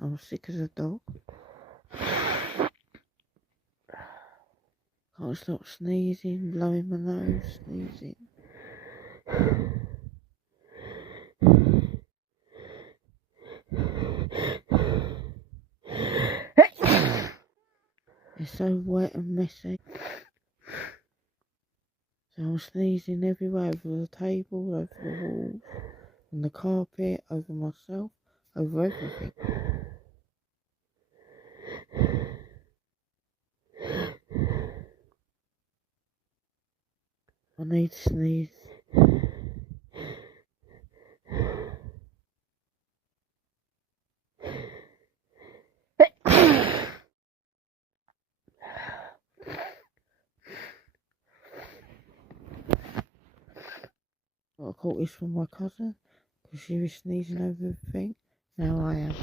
I'm sick as a dog. Can't stop sneezing, blowing my nose, sneezing. It's so wet and messy. So I'm sneezing everywhere, over the table, over the walls, on the carpet, over myself, over everything. I need to sneeze. I caught this from my cousin because she was sneezing over everything. Now I am.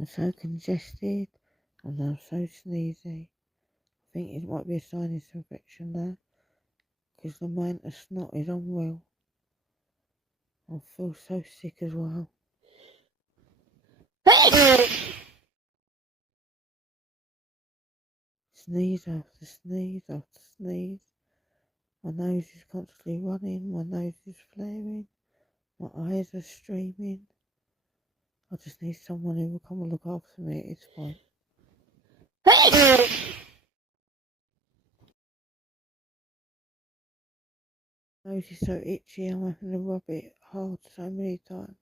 I'm so congested and I'm so sneezy. I think it might be a sinus infection there because the amount of snot is unreal. I feel so sick as well. Sneeze after sneeze after sneeze. My nose is constantly running, my nose is flaring, my eyes are streaming. I just need someone who will come and look after me at this point. My nose is so itchy, I'm having to rub it hard so many times.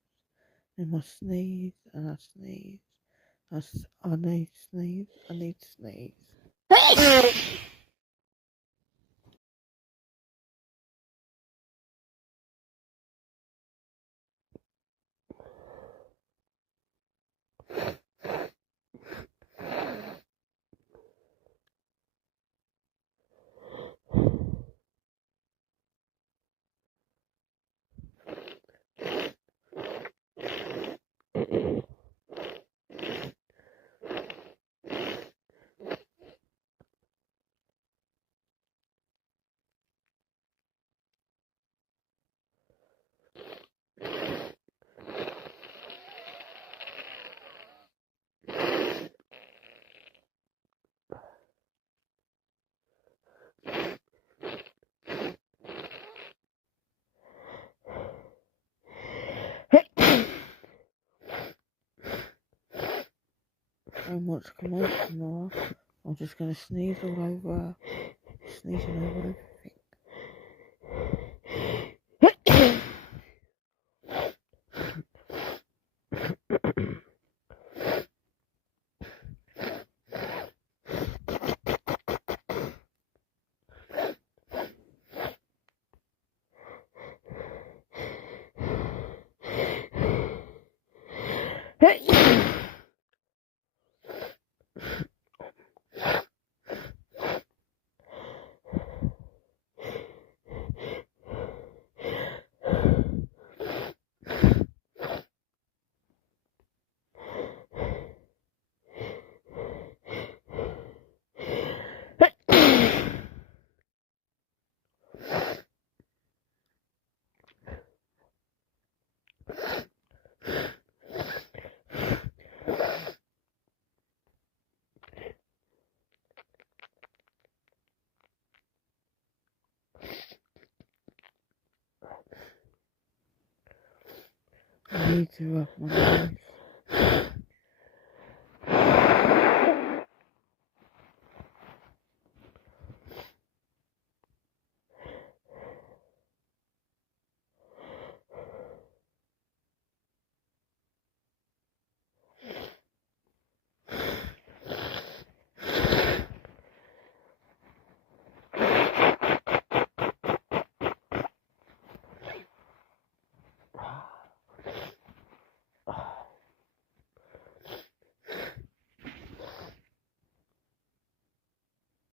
And I sneeze and I sneeze. I need to sneeze, I need to sneeze. So much come on tomorrow. I'm just gonna sneeze all over, sneezing over everything. I need to rub my nose.